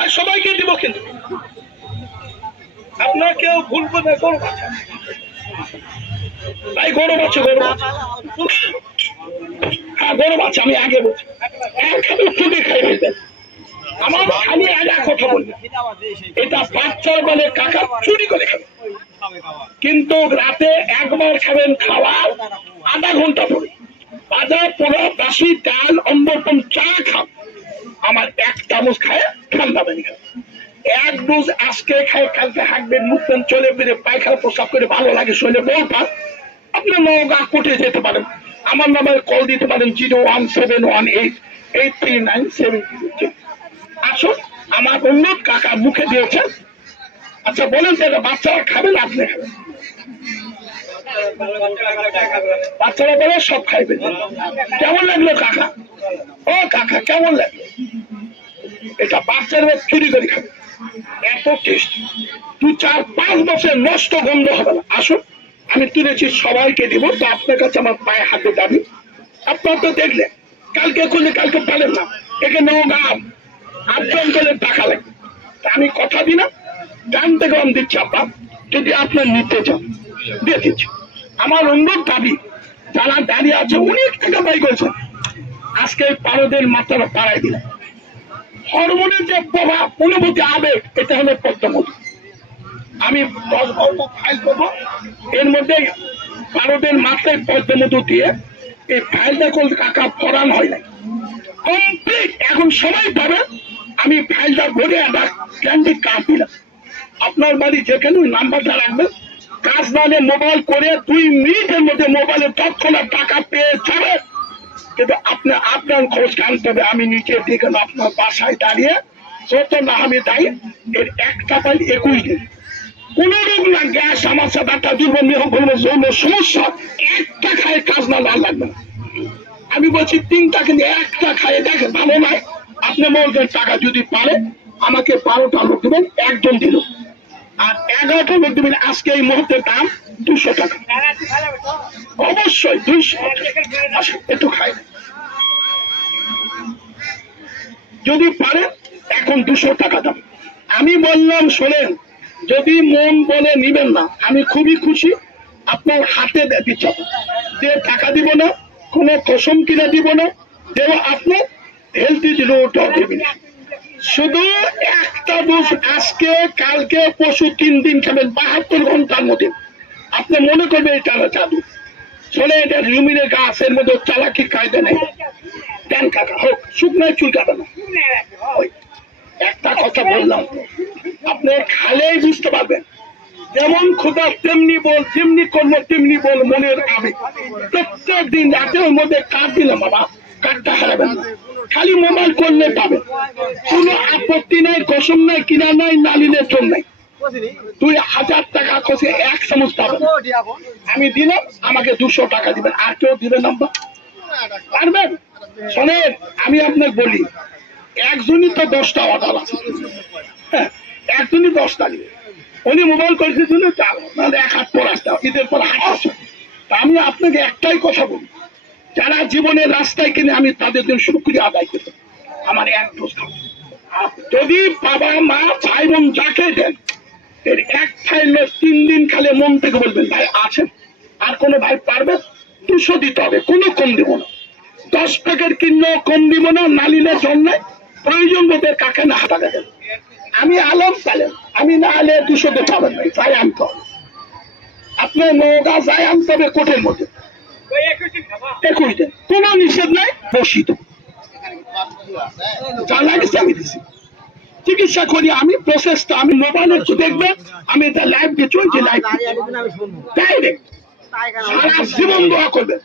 আর সবাইকে দিব, কিন্তু আপনার কেউ ভুলবো না। গরম আছে ভাই, গরম আছে, গরম আছে। হ্যাঁ গরম আছে, আমি আগে বলছি। খুবই খাই ফেলবেন। আমার খালি একটা কথা বলবে, এটা বাচ্চার বলে কাকা চুরি করে খাবে, কিন্তু রাতে একবার খাবেন, খাওয়ার আধা ঘন্টা পরে বাজার পোড়া বাসি ডাল অম্বরপন চা খান, আমার এক চামচ খায় ঠান্ডা পানি খান। এক ডোজ আজকে খায়, কালকে হাঁকবেন, মুখবেন, চলে ফিরে পায়খানা প্রস্রাব করে ভালো লাগে শরীরে বল পান, আপনি নওগাঁ কোর্টে যেতে পারেন। আমার নাম্বারে কল দিতে পারেন 017188397। আসুন, আমার অনুরোধ, কাকা মুখে দিয়েছেন। আচ্ছা বলেন তো, বাচ্চারা খাবেন আপনি খাবেন? বাচ্চারা বলে সব খাইবেন। কেমন লাগলো কাকা? ও কাকা কেমন লাগলো? এটা বাচ্চারা চুরি করে খাবে, এত টেস্ট। 2-4-5 বছর নষ্ট গন্ধ হবে না। আসুন, আমি তুলেছি, সবাইকে দিব। তো আপনার কাছে আমার পায়ে হাতে দাবি, আপনার তো দেখলেন, কালকে করলে কালকে পারেন না, এখানে গাম আবেদন করলে টাকা লাগবে। তা আমি কথা দিলাম, ডান থেকে আমি দিচ্ছি, আপনার যদি আপনার নিতে চান দিয়ে দিচ্ছি। আমার অনুরোধ দাবি, যারা দাঁড়িয়ে আছে অনেক টাকা ব্যয় করেছেন, আজকে পারদের মাত্রা বাড়াই দিলাম। হরমোনের যে প্রভাব, অনুভূতি, আবেগ, এটা হলো পদ্মমধু। আমি 10 গল্প ফাইল করবো, এর মধ্যে পারদের মাত্রায় পদ্মমধু দিয়ে এই ফাইলটা করলে কাকা ফরান হয় না, কমপ্লিট। এখন সবাই পাবে। আমি ফাইলটা ভরে একটা ক্যান্ডি কার্ড দিলাম, আপনার বাড়ি যেখানে ওই নাম্বারটা রাখবেন, কাজ নালে মোবাইল করে 2 মিনিটের মধ্যে মোবাইলে তৎক্ষণাৎ টাকা পেয়ে যাবে। কিন্তু আপনার খোঁজ আনতে হবে। আমি নিচে দেখেন আপনার বাসায় দাঁড়িয়ে, যত না আমি দাঁড়িয়ে, এর একটা পাই 21 দিন। কোন রোগ না, গ্যাস, সমস্যা, ব্যথা, দুর্বল, যৌন সমস্যা, একটা খায় কাজ না লাগবে না। আমি বলছি 3টা, কিন্তু একটা খায় দেখেন ভালো নয়। আপনি বলবেন টাকা যদি পারে আমাকে 12টা লোক দেবেন, একজন দিল, আর 11টা লোক দেবেন। আজকে এই মুহূর্তের দাম 200 টাকা, অবশ্যই 200। একটু খাই যদি পারে, এখন 200 টাকা দাম। আমি বললাম শোনেন, যদি মন বলে নিবেন না, আমি খুবই খুশি, আপনার হাতে দিচ্ছি, যে টাকা দিব না, কোনো কসম কিনে দিব না, দেব আপনার হেলথ রোড দেবেন। শুধু একটা ডোজ, আজকে কালকে পরশু 3 দিন খাবেন, 72 ঘন্টার মধ্যে আপনি মনে করবেন এটা জাদু। শোনে, এটা রুমিনের গাছের মধ্যে চালাকি কায়দা নেই। দেন কাকা, হোক শুকনায় চুল কাটা না। একটা কথা বললাম, আপনি খালেই বুঝতে পারবেন, যেমন খোদা তেমনি বল, যেমনি কর্ম তেমনি বল, মনের আবেগ। প্রত্যেক দিন রাতে ওর মধ্যে কার্ড দিলাম, বাবা কার্ডটা হারাবেন না, খালি মোবাইল করলে পাবেন। কোনো আপত্তি নাই, কসম নাই, কিনা নাই, নালিনের জন্য নাই। 2000 টাকা খসে 1 চামচ পাবেন। আমি দিলাম, আমাকে 200 টাকা দিবেন। আর কেউ দিবেন নাম্বার পারবেন? শোনেন, আমি আপনাকে বলি, একজনই তো 10টা অর্ডার আছে, হ্যাঁ, একজনই 10টা দিবে। উনি মোবাইল করেছে জন্য চাল, নাহলে 1 হাত পর আসতে, ঈদের পর হাট আসে। তা আমি আপনাকে একটাই কথা বলি, যারা জীবনের রাস্তায় কিনে, আমি তাদের জন্য শুকরিয়া আদায় করতে, আমার এক দোষ। যদি বাবা মা ভাই বোন যাকে দেন, এর এক খাইলে 3 দিন খালে মন থেকে বলবেন ভাই আছেন, আর কোনো ভাই পারবে, 200 দিতে হবে, কোনো কম দিব না। 10 প্যাকেট কিনলেও কম দিব না, নালিনের জন্য প্রয়োজন বোধে কাকে না হাতা দেখেন। আমি আলম পালেন, আমি না আলে 200 পাবেন নাই, তাই আনতে হবে। আপনার নওগাঁ যাই আনতে হবে কোর্টের মধ্যে 21 দিন, কোনো নিষেধ নাই, বসিত জানা গেছে। আমি দিছি, চিকিৎসা করি আমি, প্রসেসটা আমি মোবাইলে দেখবেন, আমি এটা লাইভ দিয়ে চলছি, লাইভ ডাইরেক্ট সারা জীবন দোয়া করবেন।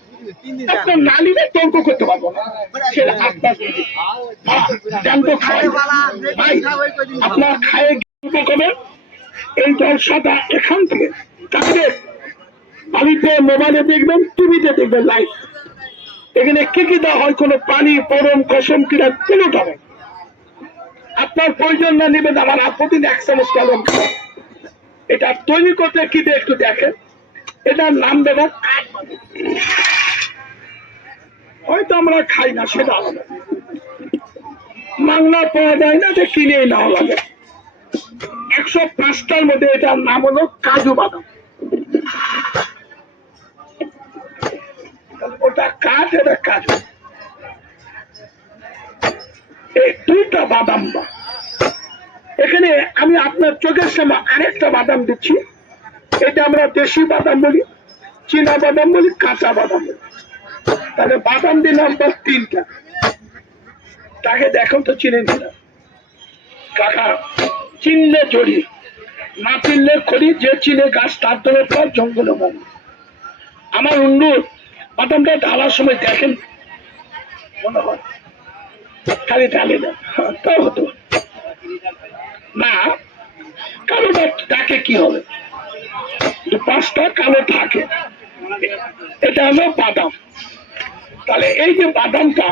আপনার নালিনে তর্ক করতে পারবো না, সেটা আপনার জানতো খাওয়াই ভাই, আপনার খায়ে গল্প করবেন। এই জলসাটা এখান থেকে তাদের বাড়িতে মোবাইলে দেখবেন, টিভিতে দেখবেন লাইভ। এখানে কি কি দেওয়া হয়, কোনো পানি, পরম, কসম কিনা কোনোটা নেই। আপনার প্রয়োজন না নেবেন, আমার প্রতিদিন 1 চামচ কলম খাবেন। এটা তৈরি করতে কি দিয়ে একটু দেখেন, এটার নাম দেবেন হয়তো আমরা খাই না, সেটা আলাদা। মাংনা পাওয়া যায় না, যে কিনে নেওয়া লাগে। 105টার মধ্যে এটার নাম হলো কাজু বাদাম। ওটা কাঠ, এটা কাজু। এই দুইটা বাদাম বা এখানে আমি আপনার চোখের সামনে আরেকটা বাদাম দিচ্ছি। এটা আমরা দেশি বাদাম বলি, চীনা বাদাম বলি, কাঁচা বাদাম বলি। তাহলে বাদাম দিলাম বা 3টা। তাকে দেখুন তো চিনে নিলাম। কাকা চিনলে জড়ি, না চিনলে খড়ি, যে চিনে গাছ তার ধরে পর জঙ্গলে মন। আমার অনুরোধ, বাদামটা ঢালার সময় দেখেন, মনে হয় খালি ঢালে না, তাও হতো না। কালোটা তাকে কি হবে, 5টা কালো থাকে, এটা হলো বাদাম। তাহলে এই যে বাদামটা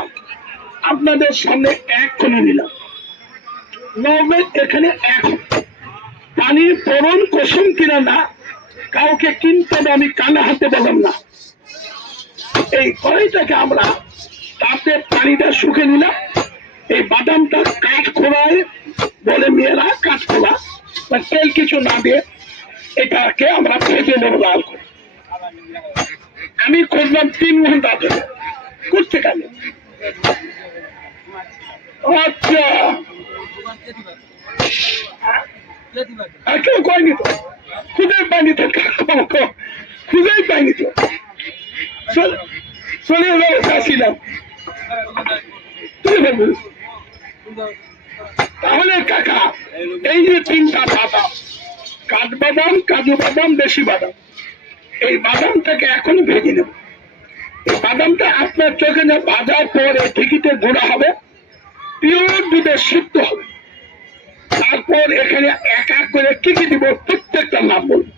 আপনাদের সামনে এক্ষুনি নিলাম, নর্মেল এখানে এখন পানির পরন কোসম কিনা না কাউকে কিনতে হবে, আমি কানে হাতে বললাম না। এই কড়াইটাকে আমরা তাতে পানিটা শুকে নিলাম। এই বাদামটা কাঠ খোলায় বলে মেয়েরা, কাঠ খোলা বা তেল কিছু না দিয়ে এটাকে আমরা ভেজে নেব লাল করে। আমি খুঁজলাম 3 ঘন্টা ধরে, করতে গেলে। আচ্ছা, কেউ কয়নি তো, খুঁজেই পাইনি তো, খুঁজেই পাইনি তো, চলে যাচ্ছিলাম। তাহলে কাকা এই যে 3টা বাদাম, কাঠবাদাম, কাজু বাদাম, দেশি বাদাম, এই বাদামটাকে এখন ভেজে নেব। এই বাদামটা আপনার চোখে না ভাজার পরে ঢেঁকিতে গুঁড়া হবে, পিওর দুধে সিদ্ধ হবে। তারপর এখানে এক এক করে কি কি দিব প্রত্যেকটা নাম বলবো।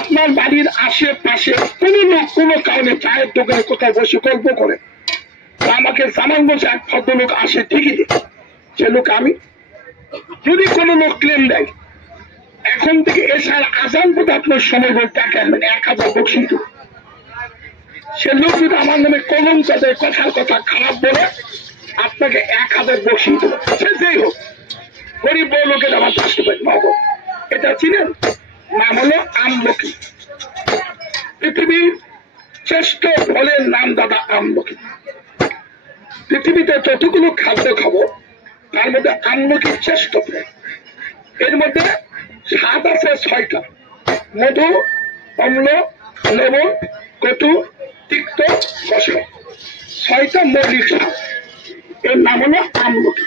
আপনার বাড়ির আশেপাশে কোনো লোক কোনো কারণে চায়ের দোকানে কোথাও বসে গল্প করে, আমাকে জানান বলছে এক ভদ্রলোক আসে ঠিকই, সে লোক আমি। যদি কোনো লোক ক্লেম দেয় এখন থেকে এসার আজান পথে আপনার সময় বলতে টাকা আনবেন, 1000 বকশিশ দেব। সে লোক যদি আমার নামে কলম কাজে কথার কথা খারাপ বলে আপনাকে 1000 বকশিশ দেব। সে যেই হোক, গরিব বড় লোকের আমার আসতে পারি পাবো। এটা চিনেন, নাম হলো আমলকি। পৃথিবীর শ্রেষ্ঠ ফলের নাম দাদা আমলকি। পৃথিবীতে যতগুলো খাদ্য খাবো তার মধ্যে আমলকি শ্রেষ্ঠ ফল। এর মধ্যে স্বাদ আছে 6টা: মধু, অম্ল, লবণ, কটু, তিক্ত, কষা। 6টা মৌলিক স্বাদ। এর নাম হলো আমলকি।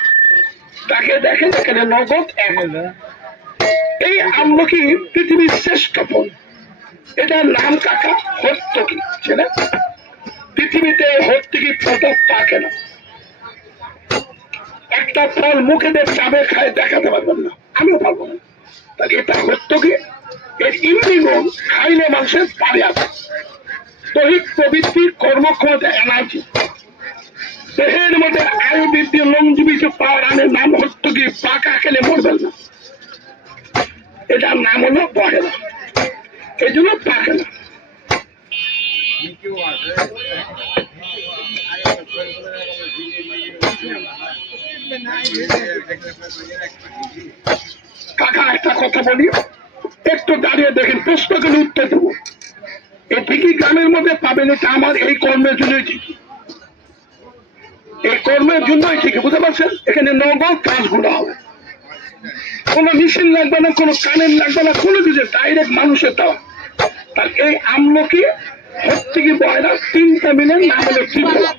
তাকে দেখেন এখানে নগদ 1। এই আমলকি পৃথিবীর শ্রেষ্ঠ ফল। এটার নাম কাকা হর্তকি। ছেলে পৃথিবীতে হর্তকি ফলটা থাকে না। একটা ফল মুখে দিয়ে চাবে খায় দেখাতে পারবেন না, আমিও পারবো না। তাহলে এটা হর্তকি। এর ইমিউন খাইলে মানুষের পারে আছে, দৈহিক প্রবৃত্তি, কর্মক্ষমতা, এনার্জি, দেহের মধ্যে আয়ু বৃদ্ধি, লংজীবিত পাওয়ার আনের নাম হর্তকি। পাকা খেলে মরবেন না। এটার নাম হলো বহেলা, এই জন্য পাকে না। কাকা একটা কথা বলি, একটু দাঁড়িয়ে দেখেন, প্রশ্ন করে উত্তর দেবো। এই ঠিকই গ্রামের মধ্যে পাবেন, এটা আমার এই কর্মের জন্যই ঠিক, এই কর্মের জন্যই ঠিক, বুঝতে পারছেন? এখানে নগদ কাজগুলো হবে, কোনো মেশিন লাগবে না, কোনো কারেন্ট লাগবে না, কোনো কিছু, ডাইরেক্ট মানুষের দেওয়া। তার এই আমলকি হর্তকি বয়রা 3টা মিলে নাম হলো ত্রিফলা।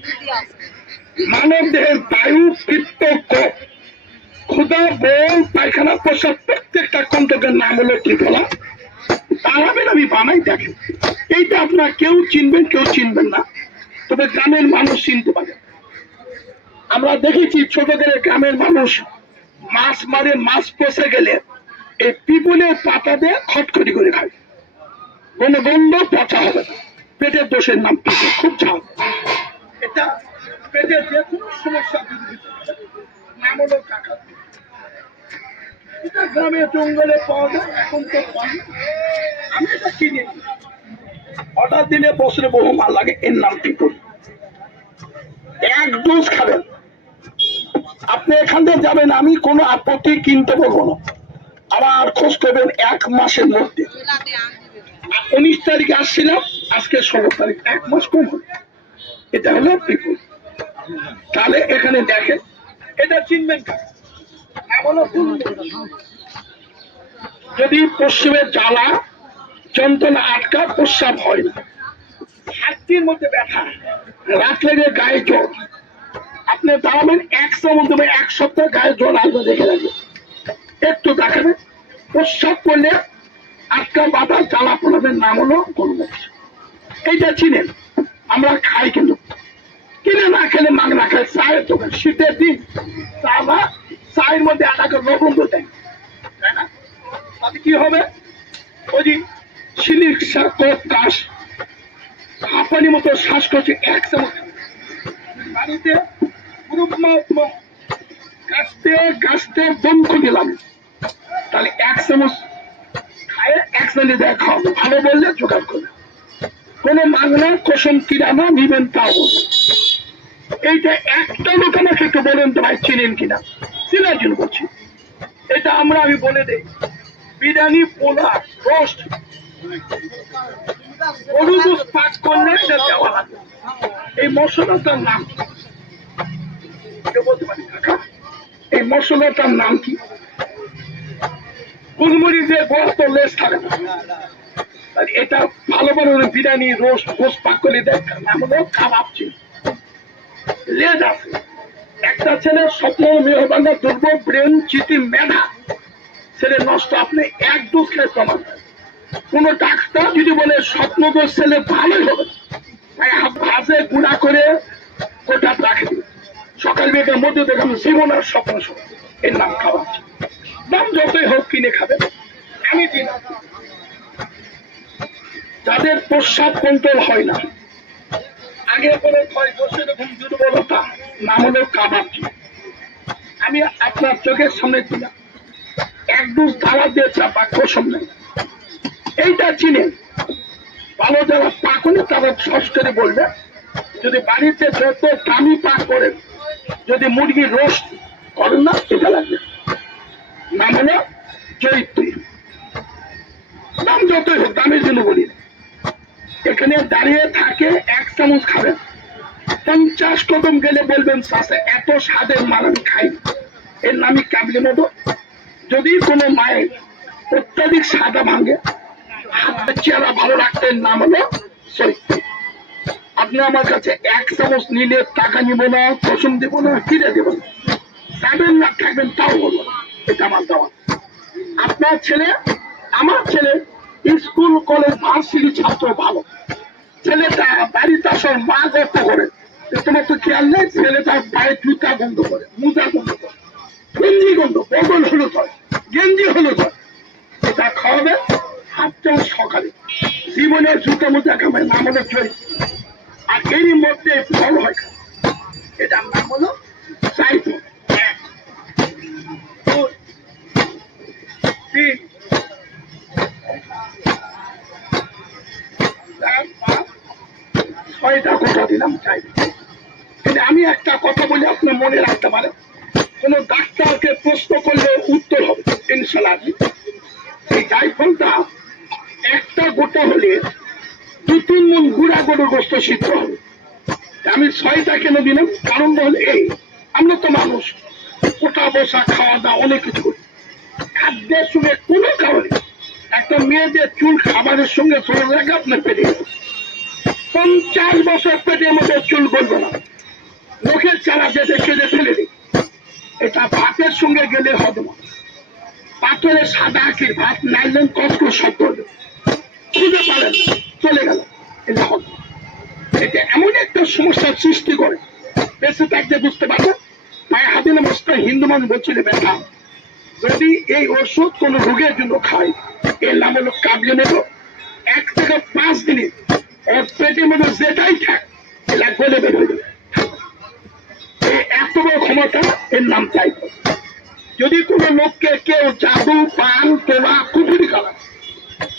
মানব দেহের বায়ু, পিত্ত, কফ, ক্ষুধা, বল, পায়খানা, প্রসাব প্রত্যেকটা কন্টকের নাম হলো ত্রিফলা। পারাবেন আমি বানাই দেখেন। এইটা আপনার কেউ চিনবেন, কেউ চিনবেন না, তবে গ্রামের মানুষ চিনতে পারে। আমরা দেখেছি ছোট করে গ্রামের মানুষ মাছ মারে, মাছ পচে গেলে এই পিপুলের পাতা দিয়ে খটখটি করে খায়, কোনো গন্ধ পচা হবে না। পেটের দোষের নাম পিপুল, খুব ঝাল। এটা পেটের যে কোনো সমস্যা নাম হলো কাকা। এটা গ্রামে জঙ্গলে পাওয়া যায়, এখন তো পাই। আমি এটা কিনে অর্ডার দিলে বছরে বহু মাল লাগে, এর নাম পিপুল। এক ডোজ খাবেন। আপনি এখান থেকে যাবেন, আমি কোনো আপত্তি কিনতে বলবো না, আবার খোঁজ করবেন 1 মাসের মধ্যে। 19 তারিখে আসছিলাম, আজকে 16 তারিখ, 1 মাস কম হলো। এটা হলো ত্রিপুর। তাহলে এখানে দেখেন, এটা চিনবেন কারা? এমনও যদি পশ্চিমের জ্বালা যন্ত্রণা আটকা, প্রস্রাব হয় না, হাতির মধ্যে ব্যথা, রাত লেগে গায়ে জ্বর, আপনি দাঁড়াবেন 100 মধ্যে 1 সপ্তাহ গায়ে জ্বর আসবে, দেখে রাখবেন। একটু দেখাবেন, প্রস্রাব করলে আটকা বাধা জ্বালা পড়াবের নাম হলো গোলমরিচ। এইটা চিনেন, আমরা খাই, কিন্তু কিনে না খেলে মাগনা খাই। চায়ের দোকান, শীতের দিন চা বা চায়ের মধ্যে আটাকে লবঙ্গ দেয়, তাই না? তাতে কি হবে? ওই যে সিলিক কাশ, হাঁপানি মতো শ্বাসকষ্ট, 1 চামচ বাড়িতে কাশতে কাশতে দম খুঁজে লাগে, তাহলে 1 চামচ খায় 1 চামচ দেয় খাওয়াবো, ভালো বললে জোগাড় করবে। কোনো মাগনা কোশন কিরানা নিবেন তাও বলবে। এইটা একটা লোক আমাকে একটু বলেন তো ভাই, চিনেন কিনা? চিনার জন্য বলছি। এটা আমি বলে দেই, বিরিয়ানি, পোলা, রোস্ট, গরু দুধ পাক করলে এটা দেওয়া লাগে। এই মশলাটার নাম কি? কেউ বলতে পারি কাকা, এই মশলাটার নাম কি? গোলমরিচের বড় তো লেস থাকে না, এটা ভালো ভালো বিরিয়ানি, রোস্ট, গোস্ত পাক করে দেয়, নাম হলো কাবাব চিনি। লেজ আছে। একটা ছেলে স্বপ্ন, মেহবানা, দুর্বল, ব্রেন, চিঠি, মেধা, ছেলে নষ্ট, আপনি 1 ডোজ খেয়ে প্রমাণ। কোন ডাক্তার যদি বলে স্বপ্ন দোষ ছেলে ভালোই হবে, তাই ভাজে গুঁড়া করে গোটা রাখে দিবে, সকাল বেলার মধ্যে দেখানো জীবন আর স্বপ্ন সব, এর নাম খাবার। দাম যতই হোক কিনে খাবেন, আমি দিন। যাদের প্রস্রাব কন্ট্রোল হয় না, আগে করে 6 বছর ঘুম দুর্বলতা, নাম হলো কাবাব। আমি আপনার চোখের সামনে দিলাম, 1 ডোজ ধারা দিয়েছে বাক্য সামনে। এইটা চিনে ভালো, যারা পাকনে তারা সস করে বলবে, যদি বাড়িতে যত দামি পাক করেন, যদি মুরগির রোস্ট করেন না, এটা লাগবে, নাম হলো চৈত্রী। দাম যতই হোক, দামের জন্য বলি। এখানে দাঁড়িয়ে থাকে 1 চামচ খাবেন, 50 কদম গেলে বলবেন চাষে এত স্বাদের মাল আমি খাই, এর নামই কাবলি মতো। যদি কোনো মায়ের অত্যাধিক সাদা ভাঙে, হাতের চেহারা ভালো রাখতেন, নাম হলো চৈত্রী। আপনি আমার কাছে 1 চামচ নিলে টাকা নিব না, কসম দেবো না, কিনে দেবো না, যাবেন না থাকবেন তাও বলবো না, এটা আমার দেওয়া। আপনার ছেলে, আমার ছেলে স্কুল কলেজ ভার্সিটি ছাত্র, ভালো ছেলেটা বাড়িতে আসার মা গর্ত করে, তোমার তো খেয়াল নেই, ছেলেটা পায়ে জুতা বন্ধ করে, মোজা বন্ধ করে, গেঞ্জি গন্ধ, বদল হলুদ হয়, গেঞ্জি হলুদ হয়, এটা খাওয়াবে 7 চামচ সকালে, জীবনের জুতা মোজা খাবে, নাম হলো চৈত্র। আর এরই মধ্যে ফল হয়, এটার নাম হলো সাইফল। 1 2 3 4 5 6টা কথা দিলাম, চাই। কিন্তু আমি একটা কথা বলি, আপনি মনে রাখতে পারেন, কোন ডাক্তারকে প্রশ্ন করলে উত্তর হবে ইনশাআল্লাহ। এই জায়ফলটা একটা গোটা হলে 2-3 মণ গুঁড়া গরুর গোস্ত সিদ্ধ হবে। আমি 6টা কেন দিলাম, কারণ হল এই, আমরা তো মানুষ, ওটা বসা, খাওয়া দাওয়া অনেক কিছু করি, খাদ্যের সঙ্গে কোনো কারণে একটা মেয়েদের চুল খাবারের সঙ্গে চলে যায় আপনার পেটে, 50 বছর পেটের মধ্যে চুল করবে না, মুখের চারা যেতে কেঁদে ফেলে দিই, এটা ভাতের সঙ্গে গেলে হবে না। পাথরের সাদা আঁকির ভাত নাইলেন কষ্ট শব্দ হবে, খুঁজে পারেন না, চলে গেল, এটা হবে। এটা এমন একটা সমস্যার সৃষ্টি করে, বেঁচে থাকতে বুঝতে পারবো। পায়ে হাতে নমস্কার, হিন্দু মানুষ বলছিল ব্যথা, যদি এই ওষুধ কোন রোগের জন্য খায়, এর নাম হলো কাবলি মতো, 1 থেকে 5 দিনে ওর পেটের মধ্যে যেটাই থাক, এলা গলে বের হয়ে যাবে। এত বড় ক্ষমতা, এর নাম চাই। যদি কোনো লোককে কেউ জাদু, পান, তোলা, কুপুরি খাওয়ায়,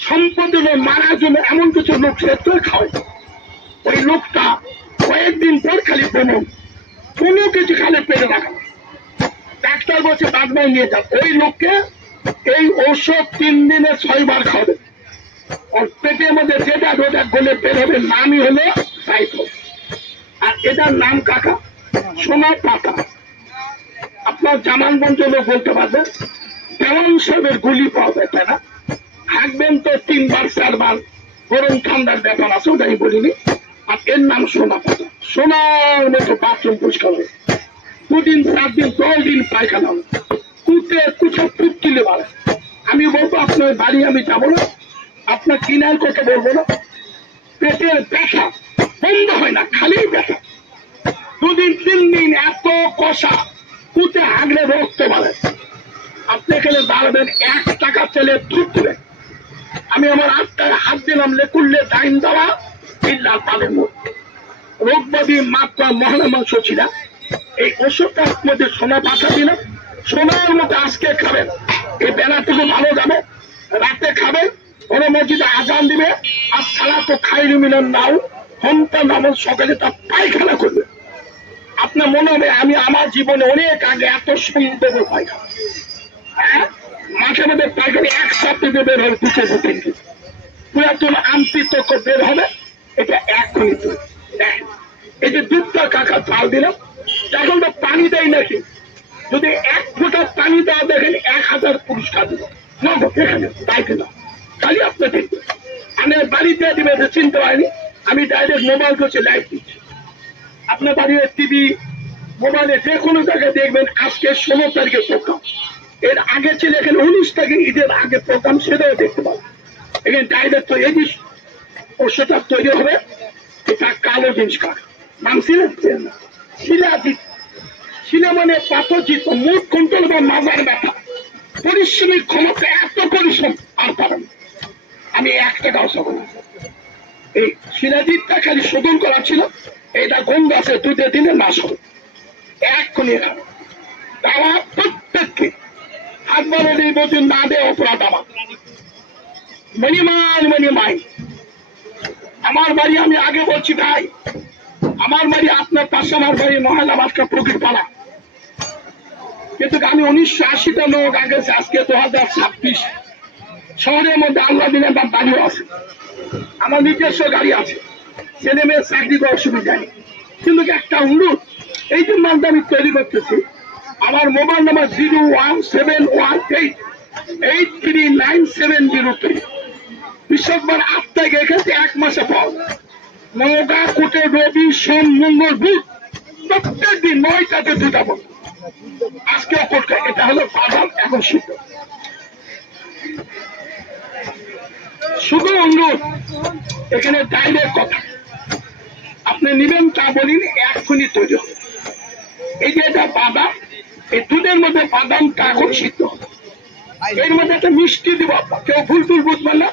সম্পদ মারার জন্য এমন কিছু লোক সে খাওয়ায়, ওই লোকটা কয়েকদিন পর খালি ভ্রমণ, কোনো কিছু খালে পেটে রাখা না। ডাক্তার বলছে বাদমাই নিয়ে যান, ওই লোককে এই ঔষধ 3 দিনে 6 বার খাবে। ওর পেটের মধ্যে যেটা রোজা গলে বের হবে নামই হলো টাইফয়েড। আর এটার নাম কাকা সোনা পাতা। আপনার জামালগঞ্জ লোক বলতে পারবেন দেওয়ান সাহেবের গুলি পাওয়া যায়, তাই না? হাঁকবেন তো 3 বার 4 বার, গরম ঠান্ডার ব্যাপার আছে, ওটা আমি বলিনি। আর এর নাম সোনা পাতা। সোনার মতো বাথরুম পরিষ্কার হবে, 2 দিন 4 দিন 10 দিন পায়খানা হবে, কুচা ফুট তুলে বাড়ে। আমি বলবো আপনার বাড়ি আমি যাবো না, আপনার কিনার কথা বলবো না। পেটের ব্যথা বন্ধ হয় না, খালি ব্যথা, 2 দিন 3 দিন এত কষা, কুচে হাগলে রক্ত বাড়ে। আপনি এখানে দাঁড়াবেন, 1 টাকা চেলে থুকবেন। আমি আমার 8 টাকা হাত দিলাম, লেকুললে টাইম দেওয়া ইল্লা পালের মধ্যে রোগবাদী মাত্রা মহানা মাংস ছিল। এই ওষুধটার মধ্যে সোনা পাতা দিলাম, সোনার মতো আজকে খাবেন, এই বেলাটুকু ভালো যাবে। রাতে খাবেন, ওর মসজিদে আজান দিবে, আর সারা তো খাইরু মিনান নাও হন্তা নামল, সকালে তার পায়খানা করবে। আপনার মনে হবে আমি আমার জীবনে অনেক আগে এত সুন্দর পায়খানা, হ্যাঁ মাঝে মধ্যে পায়খানা 1 সপ্তাহে বের হবে 2-3 কেজি, পুরাতন আমৃত বের হবে। এটা 1 মিনিট দেখেন, এই যে দুধটা কাকা চাল দিলাম, এখন তো পানি দেয় নাকি, যদি 1 ফোঁটা পানি দেওয়া দেখেন 1000 পুরস্কার দিব নগদ, এখানে তাই কিনা খালি আপনি দেখবেন। আমি বাড়িতে দিবে চিনতে পারিনি, আমি ডাইরেক্ট মোবাইল করছি, লাইভ দিচ্ছি। আপনার বাড়ির টিভি মোবাইলে যে কোনো জায়গায় দেখবেন আজকে 16 তারিখের প্রোগ্রাম, এর আগে ছিল এখানে 19 তারিখে ঈদের আগে প্রোগ্রাম, সেটাও দেখতে পাবেন। এখানে ডাইরেক্ট তো এই ওষুধটা তৈরি হবে, এটা কালো জিনিস কাঠ, নাম ছিলেন না শিলাজিৎ। শিলা মানে পাথরজিৎ, মুখ কন্ট্রোল বা মাজার ব্যথা, পরিশ্রমিক ক্ষমতা এত পরিশ্রম আর পারেন। আমি 1 টাকাও সব না, এই শিলাজিৎটা খালি শোধন করা ছিল, এটা গম গাছে দুধে দিলে নাশ হবে, এক্ষুনি খাবে। দাওয়া প্রত্যেককে হাত বাড়ে দিয়ে বলছেন না দে অপরাধ আমার মণিমাই। আমার বাড়ি আমি আগে বলছি ভাই, আমার বাড়ি আপনার পাশে, আমার বাড়ি মহিলা বাসকা প্রকৃত পাড়া, কিন্তু আমি 1980 লোক আগে, আজকে 2026 শহরের মধ্যে আল্লাহ দিনে তার বাড়িও আছে, আমার নিজস্ব গাড়ি আছে, ছেলে মেয়ের চাকরি করার অসুবিধা নেই। কিন্তু একটা অনুরোধ, এই যে মালটা আমি তৈরি করতেছি, আমার মোবাইল নাম্বার 01718839703, বৃহস্পতিবার 8 তারিখে এখানে 1 মাসে পাওয়া যায়। নৌকা কোটে রবি সোম মঙ্গল বুধ প্রত্যেক দিন 9টাতে 2টা বন্ধ, আজকেও কোটকা। এটা হলো বাদাম এখন সিদ্ধ। শুধু অনুরোধ, এখানে ডাইরেক্ট কথা, আপনি নিবেন তা বলিন, এক্ষুনি তৈরি হবে। এই যে এটা বাদাম, এই দুধের মধ্যে বাদামটা এখন সিদ্ধ হবে, এর মধ্যে একটা মিষ্টি দিব। কেউ ভুল বুঝবেন না,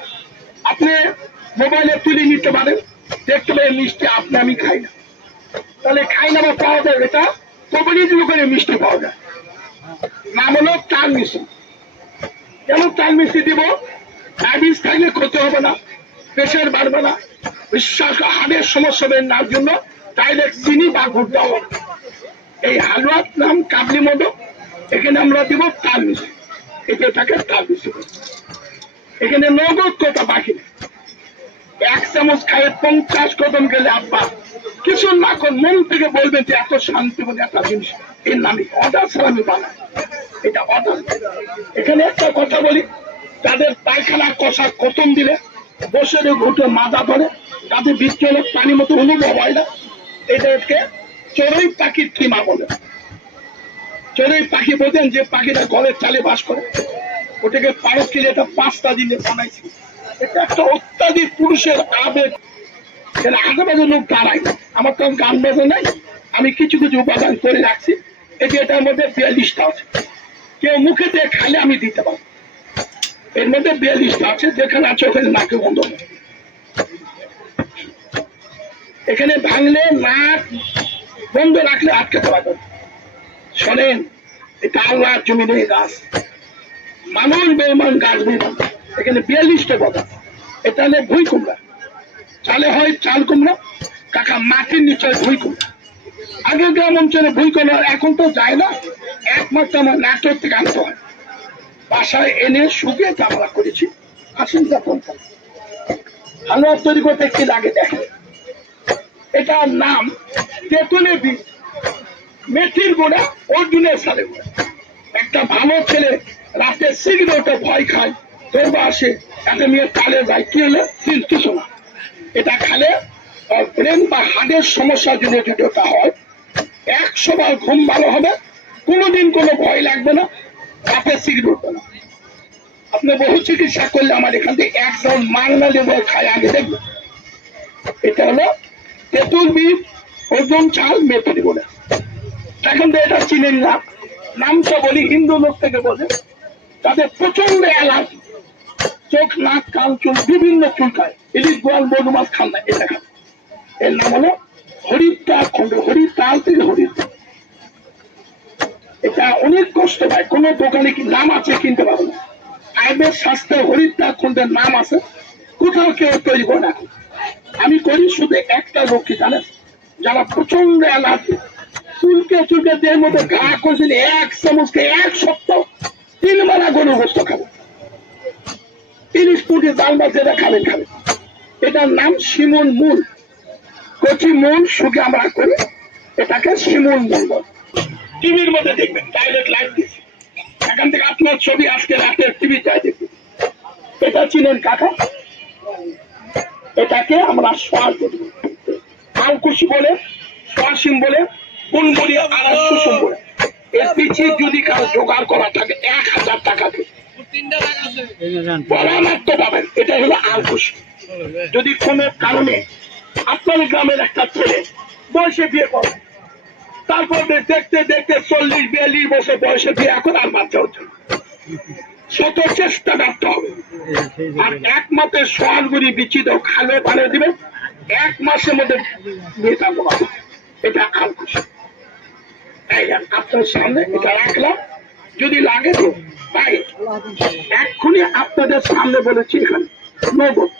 আপনি মোবাইলে তুলে নিতে পারেন, দেখতে পারেন মিষ্টি আপনি আমি খাই না, তাহলে খাই না বা পাওয়া যায়, এটা কবিজ করে মিষ্টি পাওয়া যায়, নাম হলো চাল মিষ্টি। কেন চাল মিষ্টি দিব? ডায়াবেটিস থাকলে ক্ষতি হবে না, প্রেশার বাড়বে না, বিশ্বাস হাড়ের সমস্যা হবে না জন্য ডাইরেক্ট চিনি বা গুড় দেওয়া। এই হালুয়ার নাম কাবলি মোদক, এখানে আমরা দিব তাল মিষ্টি, এটা থাকে তাল মিষ্টি। এখানে নগদ কথা বাকি নেই, 1 চামচ খায় 50 কদম গেলে আব্বা কিছু না কর, মন থেকে বলবেন যে এত শান্তি বলে একটা জিনিস, এর নামই অর্ডার ছাড়া আমি বানাই, এটা অর্ডার। এখানে একটা কথা বলি, তাদের পায়খানা কষা কতম দিলে বসে ঘুটে মাজা ধরে, তাদের বৃষ্টি হলে পানি মতো অনুভব হয় না, এদেরকে চড়ুই পাখির কিমা বলে। চড়ুই পাখি বলতেন যে পাখিটা ঘরের চালে বাস করে, ওটাকে পারক কিনে এটা 5টা দিনে বানাইছি। এটা একটা অত্যাধিক পুরুষের আবেগ, আশেপাশে লোক দাঁড়ায় না। আমার তো গান বাজে নাই, আমি কিছু কিছু উপাদান করে রাখছি, এই যে এটার মধ্যে 42টা আছে, কেউ মুখে দিয়ে খাইলে আমি দিতে পারবো। এর মধ্যে 42টা আছে, যেখানে আছে ওখানে নাকে বন্ধ হবে। এখানে ভাঙলে নাক বন্ধ রাখলে আটকাতে পারবেন। শোনেন, এটা আল্লাহ জমিনে গাছ, মানুষ বেমান গাছ বেমান, এখানে 42টা কথা। এটা হলে ভুই কুমড়া, চালে হয় চাল কুমড়া, কাকা মাটির নিচে ভুই কুমড়া, আগে গ্রাম অঞ্চলে বই কোনো এখন তো যায় না, একমাত্র আমার নাটোর থেকে আনতে হয়, বাসায় এনে শুকিয়ে আমরা করেছি। আসেন যখন হালুয়া তৈরি করতে কি লাগে দেখেন, এটার নাম তেঁতুলের বীজ, মেথির গুঁড়া, অর্জুনের সালে গুঁড়া। একটা ভালো ছেলে রাতে সিগারেটে ভয় খায়, দৌড়বা আসে, একটা মেয়ে কালে যায়, কি হলে কিছু না। এটা খালে ব্রেন বা হার্টের সমস্যা যদি ওটা হয়, 100 বার ঘুম ভালো হবে, কোনোদিন কোনো ভয় লাগবে না, রাতে সিগারেট উঠবে না। আপনি বহু চিকিৎসা করলে আমার এখান থেকে 1 মাংনা দেবো, খায় আগে দেখবো। এটা হলো তেঁতুল বীজ, ওজন চাল, মেথি বলে। এখন তো এটা চিনেন না, নামটা বলি, হিন্দু লোক থেকে বলে, তাদের প্রচন্ড অ্যালার্জি, চোখ, নাক, কান, চুল বিভিন্ন চুলকায়, ইলিশ, গোয়াল, মধু মাছ খান না, এটা খান। এর নাম হলো হরিদ্বার খণ্ড, হরিতাল থেকে হরিদ্বার। এটা অনেক কষ্ট পায়, কোন দোকানে কি নাম আছে কিনতে পারবো না। আইবের শাস্ত্রে হরিদ্বার খণ্ডের নাম আছে, কোথাও কেউ তৈরি করে না। আমি করি শুধু একটা লোক কি জানেন, যারা প্রচন্ড অ্যালার্জি, চুলকে চুলকে দেহের মধ্যে ঘা করেছিল, 1 চামচকে 1 সপ্তাহ 3 বেলা গরুর গোস্ত খাবে, ইলিশ, পুঁটি, ডাল মাছ যেটা খাবেন খাবেন। এটার নাম শিমুল মূল, কচি মূল শুকে আমরা করি, এটাকে শিমুল মূল বল। টিভির মধ্যে দেখবেন, ডাইরেক্ট লাইভ দিচ্ছি, এখান থেকে আপনার ছবি আজকে রাতে টিভি চাই দেখবেন। এটা চিনেন কাকা, এটাকে আমরা সোয়াল করি, আলকুশি বলে, সোয়াশিম বলে, বুনবুনি, আর সুসুম বলে। এর পিছিয়ে যদি কারো জোগাড় করা থাকে 1000 টাকা দিয়ে পরামর্শ পাবেন। এটা হলো আলকুশি। যদি কোনো কারণে আপনার গ্রামের একটা ছেলে বয়সে বিয়ে করে, তারপর দেখতে দেখতে 40-42 বছর বয়সে বিয়ে এখন আর বাচ্চা হচ্ছে, শত চেষ্টা ব্যর্থ হবে। আর একমাত্র সোয়ালগুড়ি বিচিত খালে বানিয়ে দিবেন, 1 মাসের মধ্যে মেয়েটা ঘুমাবে। এটা আলকুশি। আপনার সামনে এটা রাখলাম, যদি লাগে তো ভাই এক্ষুনি আপনাদের সামনে বলেছি, এখানে নগদ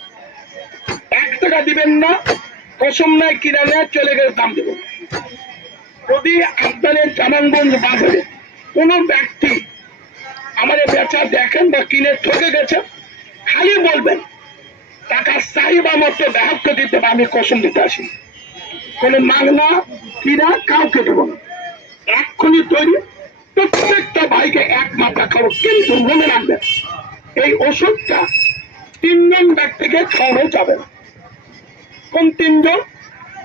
1 টাকা দিবেন না, কসম নাই কিনা নেয়, চলে গেলে দাম দেবেন। যদি আপনাদের জামানগঞ্জ বাজারে কোনো ব্যক্তি আমাদের বেচা দেখেন বা কিনে ঠকে গেছে, খালি বলবেন টাকা চাইবা মতো ব্যবহার দিতে হবে, আমি কসম দিতে আসি, কোনো মাগনা কিনা কাউকে দেবো না, এক্ষুনি তৈরি। প্রত্যেকটা ভাইকে 1 মাথা খাবো, কিন্তু মনে রাখবেন এই ওষুধটা 3 জন ব্যক্তিকে খাওয়ানো যাবে না। কোন 3 জন?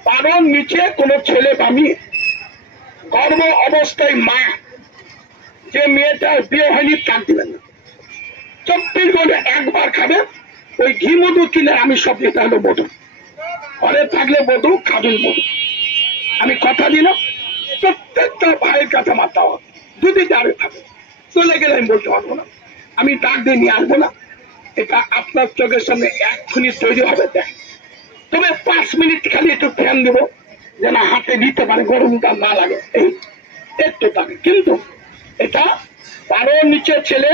12 নিচে কোনো ছেলে বা মেয়ে, গর্ভ অবস্থায় মা, যে মেয়েটার বিয়ে হয়নি তার দিবেন না। 24 ঘন্টা একবার খাবে। ওই ঘি মধু কিনে আমি সব দিতে হলো মধু, ঘরে থাকলে মধু খাবেন মধু। আমি কথা দিলাম প্রত্যেকটা ভাইয়ের কাছে মাথা হবে, যদি যাবে থাকে চলে গেলে আমি বলতে পারবো না, আমি ডাক দিয়ে নিয়ে আসবো না। এটা আপনার চোখের সামনে এক্ষুনি তৈরি হবে, দেখ। তবে 5 মিনিট খালি একটু ফ্যান দেবো, যেন হাতে দিতে পারে, গরমটা না লাগে, এই একটু থাকে। কিন্তু এটা 12 নিচে ছেলে,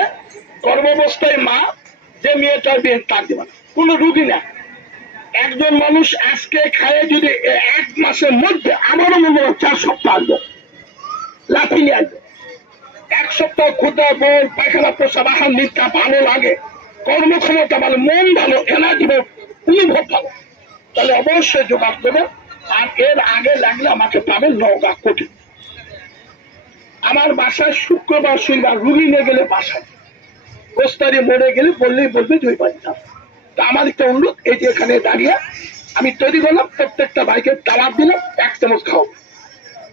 গর্ভাবস্থায় মা, যে মেয়েটার বিয়ে তার দেবে না, কোনো রুগী না। একজন মানুষ আজকে খায় যদি 1 মাসের মধ্যে, আমারও মনে হয় 4 সপ্তাহ আসবে, লাফি নিয়ে আসবে। 1 সপ্তাহ ক্ষুদা, বল, পায়খানা, প্রসাব, আহার নিত্যা ভালো লাগে, কর্মক্ষমতা ভালো, মন ভালো, এনার্জি অনুভব ভালো, তাহলে অবশ্যই যোগাযোগ দেবেন। আর এর আগে লাগলে আমাকে পাবেন নওগাঁ কোটি। আমার বাসায় শুক্রবার শনিবার রুগী নিয়ে গেলে বাসায় গোস্তারি মরে গেলে বললেই বলবে 2 বাড়িটা। তা আমার একটা অনুরোধ, এই যে এখানে দাঁড়িয়ে আমি তৈরি করলাম, প্রত্যেকটা ভাইকে তালাব দিলাম, 1 চামচ খাও।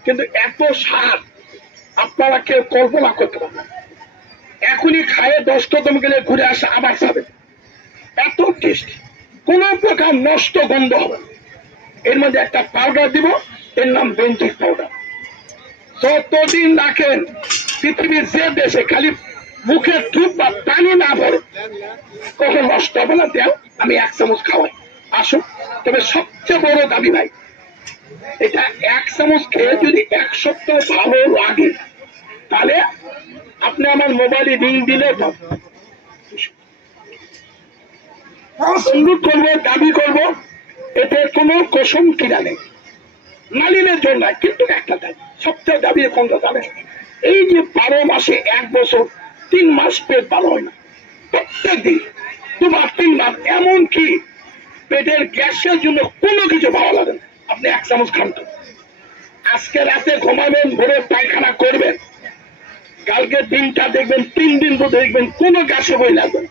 কিন্তু এত স্বাদ আপনারা কেউ কল্পনা করতে পারবেন। এখনই খায়ে 10 কদম গেলে ঘুরে আসে আবার খাবে, এত টেস্ট, কোন প্রকার নষ্ট গন্ধ হবে না। এর মধ্যে একটা পাউডার দিব, এর নাম বেন্টিক পাউডার। যতদিন রাখেন পৃথিবীর যে দেশে খালি মুখে ধূপ বা পানি না ভরে, কখন নষ্ট হবে না। দেও, আমি 1 চামচ খাওয়াই, আসুন। তবে সবচেয়ে বড় দাবি ভাই, এটা 1 চামচ খেয়ে যদি 1 সপ্তাহ ভালো লাগে, তাহলে আপনি আমার মোবাইলে রিং দিলে অনুরোধ করবো, দাবি করবো, এতে কোনো কসম কিনা নেই। মালিনের জন্য নয়, কিন্তু একটা দাবি, সবচেয়ে দাবি কোনটা জানেন? এই যে 12 মাসে 1 বছর 3 মাস পেট ভালো হয় না, প্রত্যেক দিন 2 বার 3 বার, এমন কি পেটের গ্যাসের জন্য কোনো কিছু ভালো লাগে না, আপনি 1 চামচ খান তো। আজকে রাতে ঘুমাবেন, ভোরে পায়খানা করবেন, কালকে দিনটা দেখবেন, 3 দিন তো দেখবেন কোনো গ্যাসে বই লাগবে না।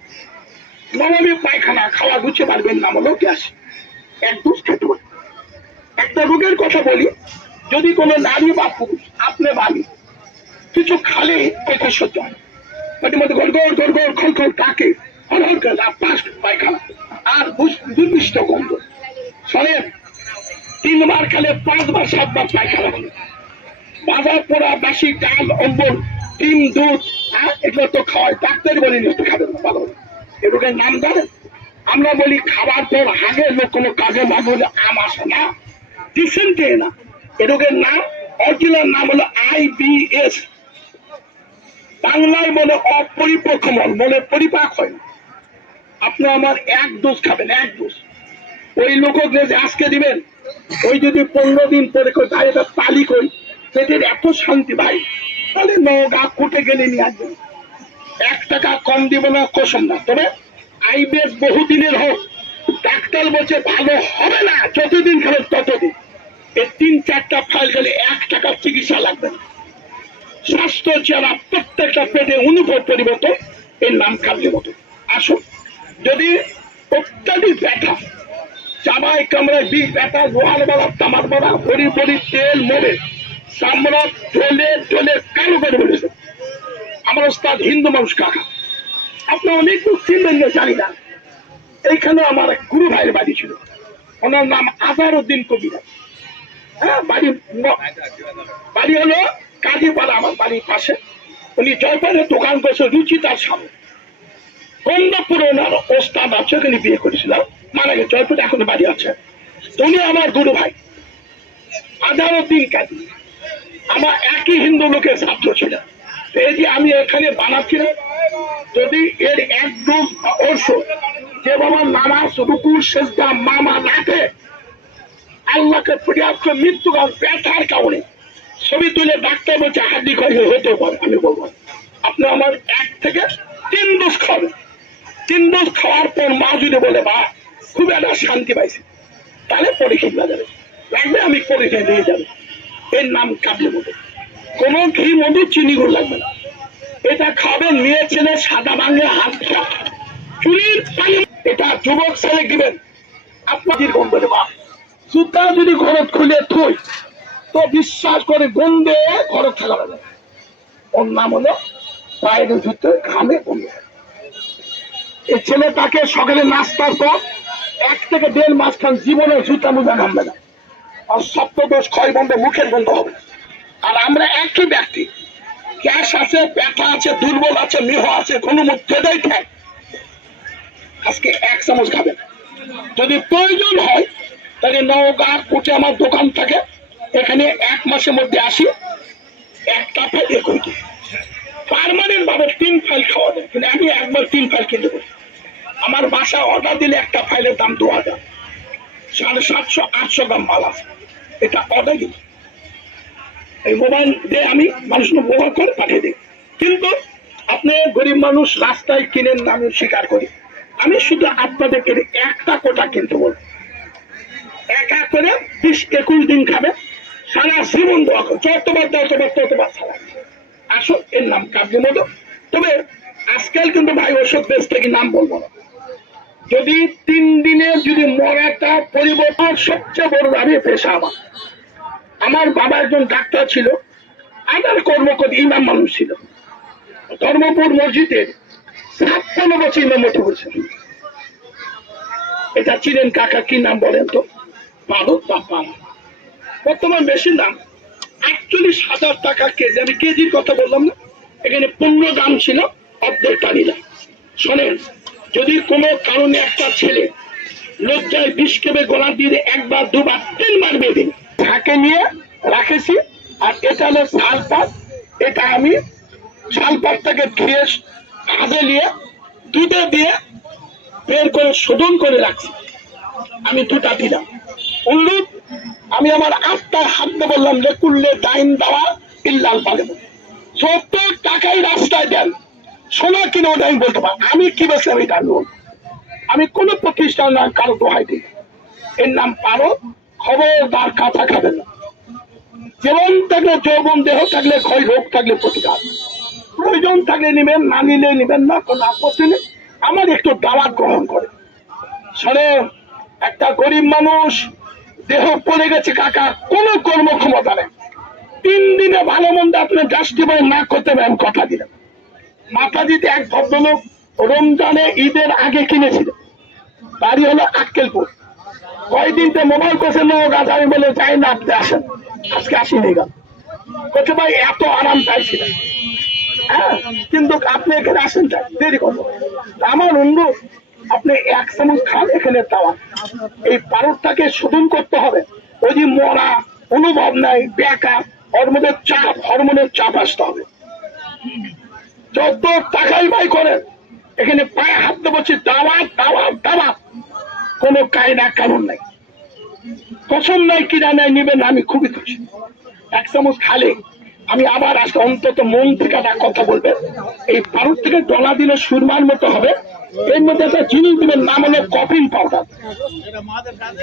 নবমী পায়খানা খাওয়া গুছে পারবেন না, হলো গ্যাস। এক ডোজ খেতে হবে। একটা রোগের কথা বলি, যদি কোনো নারী বা পুরুষ, আপনি বাড়ি কিছু খালে পেটে সহ্য হয়, মাঝে মধ্যে গড় গড় গড় গড় খল খল তাকে হরহর করে পায়খানা আর দুর্বিষ্ট গন্ধ। শোনেন, 3 বার খেলে 5 বার 7 বার পায়খানা হবে। বাজার পোড়া বাসি ডাল অম্বল ডিম দুধ, এগুলো তো খাওয়ায়, ডাক্তার বলিনি একটু খাবেন না, ভালো এ রোগের নাম জানেন? আমরা বলি খাবার পর আগে লোক কোনো কাজে না বলে আম আসে না, ডিসেন্টে না। এ রোগের নাম, অরিজিনাল নাম হলো IBS। বাংলায় বলে অপরিপক্ক মল, বলে পরিপাক হয় না। আপনি আমার 1 ডোজ খাবেন, 1 ডোজ। ওই লোককে যে আজকে দিবেন, ওই যদি 15 দিন পরে ভাই এটা তালি করি, পেটের এত শান্তি ভাই, তাহলে নগা কুটে গেলে নিয়ে আসবেন, 1 টাকা কম দিব না, কসম না। তবে IBS বহুদিনের হোক, ডাক্তার বলছে ভালো হবে না, যতদিন খাবেন ততদিন। এই 3-4টা ফাইল গেলে 1 টাকার চিকিৎসা লাগবে না। স্বাস্থ্য চেহারা প্রত্যেকটা পেটে অনুভব পরিবর্তন, এর নাম কার্যের মতো। আসুন, যদি অত্যাধিক ব্যথা, চাবাই কামড়ায় বিষ ব্যথা, লোহার বেলা তামার বেলা, ভরি ভরি তেল মরে চামড়া ঢলে ঢলে কালো করে বলেছে। আমার ওস্তাদ হিন্দু মানুষ কাকা, আপনি অনেক দূর চিনবেন না জানি না, এইখানে আমার এক গুরু ভাইয়ের বাড়ি ছিল, ওনার নাম আজারউদ্দিন কবিরা। হ্যাঁ, বাড়ি হলো কাজীপাড়া, আমার বাড়ির পাশে। উনি জয়পুরে দোকান করছে, রুচি তার সামনে গঙ্গাপুরে ওনার ওস্তাদ আছে, ওখানে বিয়ে করেছিলাম, মারা গেছে, জয়পুরে এখন বাড়ি আছে। উনি আমার গুরু ভাই আজারউদ্দিন কাজী, আমার একই হিন্দু লোকের ছাত্র ছিল। এই যে আমি এখানে বানাচ্ছি না, যদি এর 1 ডোজ ঔষধ যে বাবা নামাজ রুকু সেজদা মামা রাখে, আল্লাহকে ফরিয়াদ করে মৃত্যুকাল ব্যথার কারণে ছবি তুলে ডাক্তার বলছে হাড্ডি ক্ষয় হতে পারে, আমি বলবো আপনি আমার 1 থেকে 3 ডোজ খাবেন। 3 ডোজ খাওয়ার পর মা যদি বলে বা খুব একটা শান্তি পাইছে, তাহলে পরীক্ষা যাবে লাগবে, আমি পরীক্ষা দিয়ে যাবে। এর নাম কাবলি মধু, কোনো ঘি মধু চিনি গুড় লাগবে না। এটা খাবেন, মেয়ে ছেলে সাদা বাংলা হাত চুলির পানি, এটা যুবক ছেলে দিবেন, আপনার গন্ধে বা জুতা যদি ঘরত খুলে থই তো বিশ্বাস করে গন্ধে ঘরত খেলা হবে। ওর নাম হলো পায়ের জুতো ঘামে গন্ধে। এই ছেলে তাকে সকালে নাস্তার পর 1 থেকে 1.5 মাস খান, জীবনে জুতা মোজা ঘামবে না, আর সপ্তদোষ ক্ষয় বন্ধ, মুখের বন্ধ হবে। আর আমরা একই ব্যক্তি, গ্যাস আছে, ব্যথা আছে, দুর্বল আছে, মেহ আছে, কোনো মুখেই খায়, আজকে 1 চামচ খাবেন। যদি প্রয়োজন হয় তাহলে নওগাঁ কোটে আমার দোকান থাকে, এখানে 1 মাসের মধ্যে আসি, 1টা ফাইল করে দিই, পার্মানেন্ট ভাবে 3 ফাইল খাওয়া যায়। কিন্তু আমি একবার 3 ফাইল কিনতে পারি। আমার বাসা অর্ডার দিলে একটা ফাইলের দাম 2000, 750-800 গ্রাম মাল আছে, এটা অর্ডার দিই। এই মোবাইল দিয়ে আমি মানুষ ব্যবহার করে পাঠিয়ে দিই। কিন্তু আপনি গরিব মানুষ রাস্তায় কিনেন না, আমি স্বীকার করি। আমি শুধু আপনাদেরকে একটা কোটা কিনতে বলবো, 1 করে 20-21 দিন খাবে, সারা জীবন দোয়া করে, যতবার ছাড়া। আসল এর নাম কাবলি মধু। তবে আজকাল কিন্তু ভাই ওষুধ বেচতে কি নাম বলবো না, যদি 3 দিনে যদি মরাটা পরিবর্তন, সবচেয়ে বড় দাবি পেশা আমার বাবা একজন ডাক্তার ছিল, আমার কর্মকর্তা ইমাম মানুষ ছিল, ধর্মপুর মসজিদের 56 বছর ইমামতি করেছেন। এটা ছিলেন কাকা, কি নাম বলেন তো? পালক বা পাল। বর্তমান বেশি দাম, 48,000 টাকা কেজি। আমি কেজির কথা বললাম না, এখানে 15 দাম ছিল, অর্ধেকটা নিলাম। শোনেন, যদি কোনো কারণে একটা ছেলে লজ্জায় বিষ কেবে গলা দিয়ে 1 বার 2 বার 3 বার বেঁধে তাকে নিয়ে রাখেছি। আর এটা হলো শালপাত, এটা আমি শালপাতটাকে ধুয়ে হাতে নিয়ে দুধে দিয়ে বের করে শোধন করে রাখছি। আমি 2টা দিলাম। অনুরোধ আমি আমার আত্মার হাত দিয়ে বললাম যে কুল্লে ডাইন দেওয়া ইল্লাল পালেব, যত টাকাই রাস্তায় দেন সোনা কিনে ওটা আমি বলতে পারি, আমি কি বলছি আমি এটা বলবো। আমি কোন প্রতিষ্ঠান না কারো দোহাই দিই, এর নাম পারো, খবরদার কাঁথা খাবেন না। জীবন থাকলে যৌবন, দেহ থাকলে ক্ষয়, রোগ থাকলে প্রতিকার, প্রয়োজন থাকলে নিবেন, না নিলে নিবেন না, কোনো আপত্তি নেই। আমার একটু দাওয়াত গ্রহণ করে শোনে, একটা গরিব মানুষ দেহ পড়ে গেছে কাকা, কোনো কর্মক্ষমতা নেই, 3 দিনে ভালো মন্দ আপনি জাস্টিফাই না করতে পারেন, কথা দিলেন। মাথা দিতে এক ভদ্রলোক রমজানে ঈদের আগে কিনেছিলেন, বাড়ি হলো আক্কেলপুর। কয়দিন তো মোবাইল করছে না গাছ, আমি বলে যাই না, আপনি আসেন, আজকে আসিনি গা, বলছে ভাই এত আরাম পাইছিলেন, হ্যাঁ কিন্তু আপনি এখানে আসেন চাই দেরি করবো। আমার অনুরোধ, আপনি 1 চামচ খান, এখানে তাওয়া, এই পারদটাকে শোধন করতে হবে। ওই যে মরা অনুভব নাই, বেকা, ওর মধ্যে চাপ, হরমোনের চাপ আসতে হবে। যত টাকাই বাই করেন, এখানে পায়ে হাত দিয়ে বলছি দাওয়া দাওয়া দাওয়া, কোনো কায়দা কানুন নাই, কসম নাই, কিনা নাই, নিবেন, আমি খুবই খুশি। 1 চামচ খালে আমি আবার আজকে অন্তত মন থেকে একটা কথা বলবেন, এই ভারত থেকে ডলা দিলে সুরমার মতো হবে। এর মধ্যে একটা জিনিস দিবেন, নাম হলো কফিন পাউডার।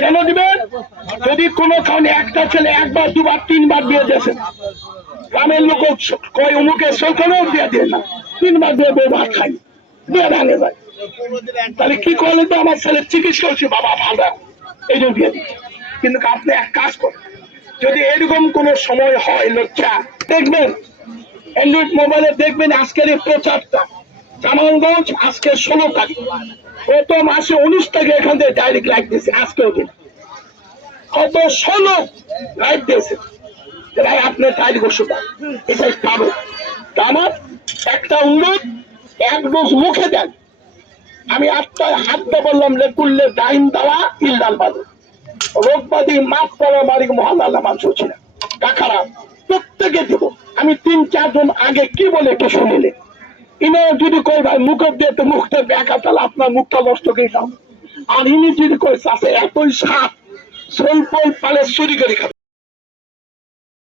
কেন দিবেন? যদি কোনো কারণে একটা ছেলে 1 বার 2 বার 3 বার দিয়ে দিয়েছেন, গ্রামের লোক কয় অমুকে সরকারও দিয়ে দিয়ে না, 3 বার দিয়ে বউ ভাত খাই, দিয়ে ভাঙে যায়, তাহলে কি করলে তো আমার ছেলে চিকিৎসা হচ্ছে, বাবা ভালো, এই জন্য দিয়ে দিচ্ছে। কিন্তু আপনি এক কাজ করেন, যদি এরকম কোন সময় হয়, লজ্জা দেখবেন, অ্যান্ড্রয়েড মোবাইলে দেখবেন আজকের এই প্রচারটা, জামালগঞ্জ আজকে 16 তারিখ, গত মাসে 19 তারিখে এখান থেকে ডাইরেক্ট লাইভ দিয়েছে, আজকেও দিন কত 16 লাইভ দিয়েছে, ভাই আপনি তাই বসে এটাই পাবো। আমার একটা অনুরোধ, 1 ডোজ মুখে দেন। আমি আত্মায় হাত দিয়ে বললাম লেকুল্লে ডাইন দেওয়া ইল্লাল বাদু, রোগবাদী মাছ পড়া বাড়ি মহান আল্লাহ মানুষ ছিল কাকারা প্রত্যেকে দিব। আমি 3-4 জন আগে কি বলে একটু শুনিলে, ইনি যদি কই ভাই মুখের দিয়ে তো মুখটা বেঁকা, তাহলে আপনার মুখটা নষ্ট করে দাও। আর ইনি যদি কই চাষে এতই সাপ, সোল পোল পালে চুরি করে খাবে।